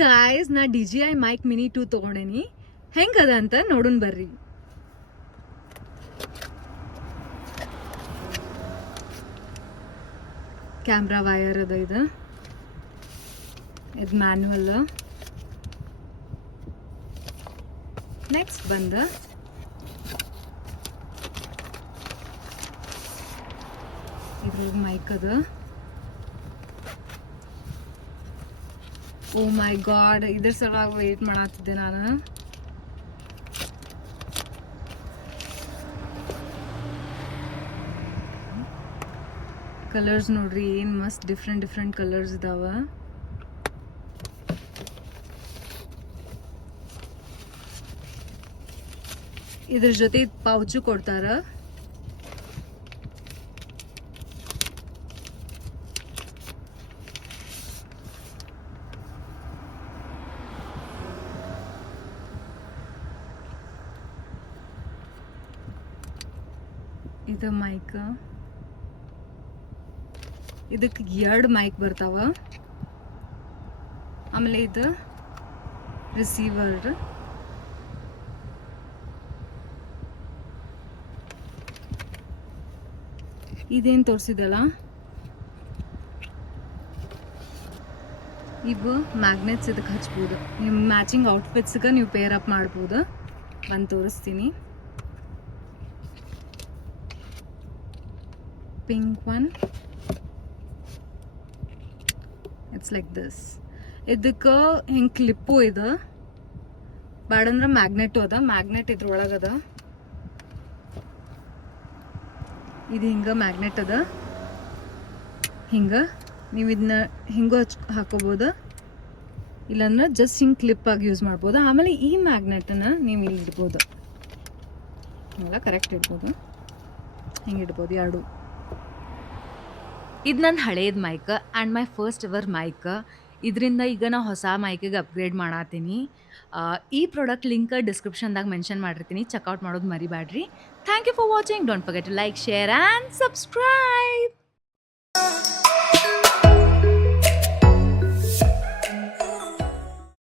ಗಾಯ್ಸ್, ನಾ DJI mic mini 2 ತೊಗೊಂಡೇನಿ. ಹೆಂಗದ ಅಂತ ನೋಡೋಣ ಬರ್ರಿ. ಕ್ಯಾಮ್ರಾ ವೈರ್ ಅದ. ಇದು ಮ್ಯಾನ್ಯುವಲ್. ನೆಕ್ಸ್ಟ್ ಬಂದ ಇದ್ರೊಳಗೆ ಮೈಕ್ ಅದ. ಓ ಮೈ ಗಾಡ್, ಇದ್ರ ಸಲುವಾಗಿ ವೇಟ್ ಮಾಡತ್ತಿದ್ದೆ ನಾನು. ಕಲರ್ಸ್ ನೋಡ್ರಿ, ಏನ್ ಮಸ್ತ್ ಡಿಫ್ರೆಂಟ್ ಕಲರ್ಸ್ ಇದಾವ. ಇದ್ರ ಜೊತೆ ಪೌಚು ಕೊಡ್ತಾರ. ಇದು ಮೈಕ್. ಇದಕ್ಕೆ 2 ಮೈಕ್ ಬರ್ತಾವ. ಆಮೇಲೆ ಇದು ರಿಸೀವರ್. ಇದೇನು ತೋರಿಸಿದಲ್ಲ, ಇವು ಮ್ಯಾಗ್ನೆಟ್ಸ್. ಇದಕ್ಕೆ ಹಚ್ಬೋದು. ನಿಮ್ಮ ಮ್ಯಾಚಿಂಗ್ ಔಟ್ಫಿಟ್ಸ್ಗೆ ನೀವು ಪೇರ್ ಅಪ್ ಮಾಡ್ಬೋದು. ಬಂದು ತೋರಿಸ್ತೀನಿ. Pink one, it's like this. ಇದಕ್ಕೆ ಹಿಂಗೆ ಕ್ಲಿಪ್ಪು ಇದೆ. ಬ್ಯಾಡಂದ್ರೆ ಮ್ಯಾಗ್ನೆಟು ಅದ. ಮ್ಯಾಗ್ನೆಟ್ ಇದ್ರೊಳಗದ. ಇದು ಹಿಂಗೆ ಮ್ಯಾಗ್ನೆಟ್ ಅದ. ಹಿಂಗೆ ನೀವು ಇದನ್ನ ಹಿಂಗೆ ಹಾಕೋಬೋದು, ಇಲ್ಲಾಂದ್ರೆ ಜಸ್ಟ್ ಹಿಂಗೆ ಕ್ಲಿಪ್ ಆಗಿ ಯೂಸ್ ಮಾಡ್ಬೋದು. ಆಮೇಲೆ ಈ ಮ್ಯಾಗ್ನೆಟನ್ನು ನೀವು ಇಲ್ಲಿ ಇಡ್ಬೋದು. ಎಲ್ಲ ಕರೆಕ್ಟ್ ಇಡ್ಬೋದು. ಹಿಂಗೆ ಇಡ್ಬೋದು 2. ಇದು ನನ್ನ ಹಳೇದು mic and my first ever mic. ಇದರಿಂದ ಈಗ ನಾ ಹೊಸ ಮೈಕಿಗೆ ಅಪ್ಗ್ರೇಡ್ ಮಾಡತ್ತೀನಿ. ಈ ಪ್ರಾಡಕ್ಟ್ ಲಿಂಕ್ ಡಿಸ್ಕ್ರಿಪ್ಷನ್ದಾಗ ಮೆನ್ಷನ್ ಮಾಡಿರ್ತೀನಿ. ಚೆಕ್ಔಟ್ ಮಾಡೋದು ಮರಿಬೇಡ್ರಿ. Thank you for watching. Don't forget to like, share and subscribe.